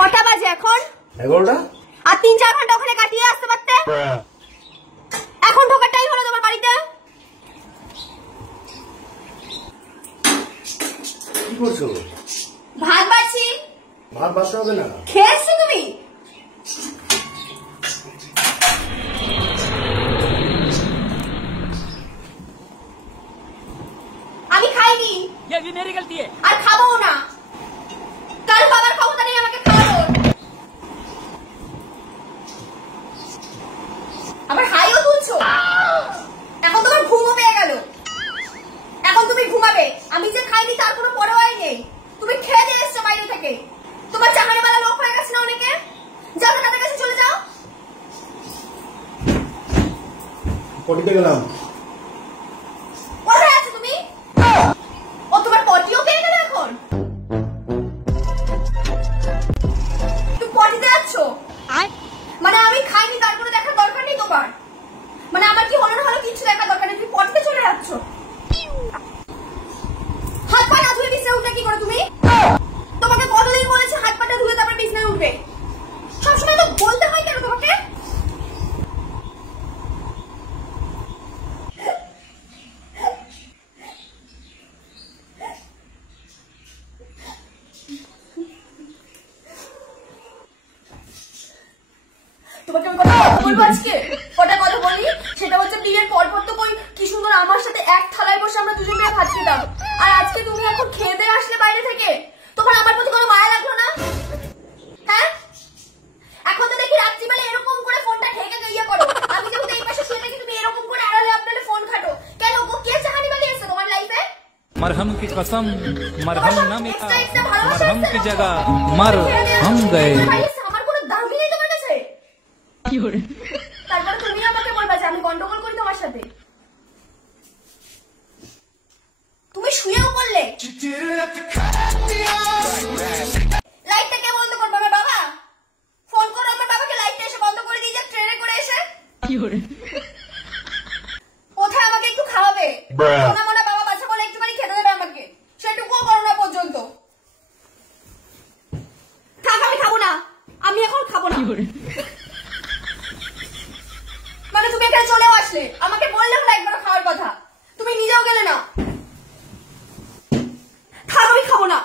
কটা বাজে এখন? 11টা। আর 3-4 ঘন্টা ওখানে কাটিয়ে আসতে পারতে। এখন ঢোকার টাইম হলো তোমার বাড়িতে। কি করছো? ভাত বাড়ছি। ভাত বাড়তে হবে না। খেয়েছো তুমি? আমি খাইনি। ये भी मेरी गलती है। আর খাবো না। কাল বাবার ক্ষমতা নেই আমাকে খাওয়ানোর। আমার হাইও তুলছো। এখন তোমার ঘুমও পেয়ে গেল। এখন তুমি ঘুমাবে। আমি যে খাইনি তার কোনো পরোয়াই নেই। তুমি খেয়ে দিয়ে এসছো বাইরে থেকে। তোমার চাকরিওয়ালা লোক হয়ে গেছে না অনেকে। যাও তো তাদের কাছে চলে যাও। পটিতে গেলাম। কোথায় আছো তুমি? ও তোমার পটিও পেয়ে গেল এখন। তুমি পটিতে যাচ্ছো? মানে আমি খাইনি তারপরে দেখার দরকার নেই তোমার। মানে আমার কি হলো না হলো কিছু দেখার দরকার নেই, তুমি পটিতে চলে যাচ্ছ। হাত পা না ধুয়ে বিছানায় উঠলে কি করে তুমি? তোমাকে কতদিন বলেছে হাত পাটা ধুয়ে তারপর বিছানায় উঠবে? সবসময় তো বলতে হয় কেন তোমাকে? তোমাকে আমি কথা বলবো আজকে। কটা কথা বলি সেটা হচ্ছে বিয়ের পর তো কই কি সুন্দর আমার সাথে এক থালায় বসে আমরা দুজন মিলে ভাত খেতাম। আর আজকে তুমি এখন খেতে আসলে বাইরে থেকে, তখন আমার প্রতি কোনো মায়া লাগলো না? হ্যাঁ, এখন তো দেখি রাত্রিবেলা এরকম করে ফোনটা ঢেকে ইয়ে করো। আমি যেহেতু এই পাশে শুয়ে থাকি তুমি এরকম করে আড়ালে আপনাদের ফোন খাটো কেন? ও কে চাহানি বালি এসে তোমার লাইফে? मरहम की कसम मरहम न मिला, मरहम की जगह मर हम गए। আমার কোনো দামই নেই তোমার কাছে। তারপর তুমি আমাকে বলবা যে আমি গন্ডগোল করি তোমার সাথে। তুমি শুয়েও করলে। লাইটটা কে বন্ধ করবে? আমার বাবা। ফোন করো আমার বাবাকে, লাইটটা এসে বন্ধ করে দিয়ে যাক ট্রেনে করে এসে। কোথায় আমাকে একটু খাওয়াবে? সোনা মোনা বাবা বাচ্চা বলে একটুখানি খেতে দেবে আমাকে, সেটুকুও করো না পর্যন্ত। থাক আমি খাবো না, আমি এখন খাবো না। মানে তুমি এখানে চলেও আসলে, আমাকে বললেও না একবার খাওয়ার কথা, তুমি নিজেও গেলে না। থাক আমি খাবো না।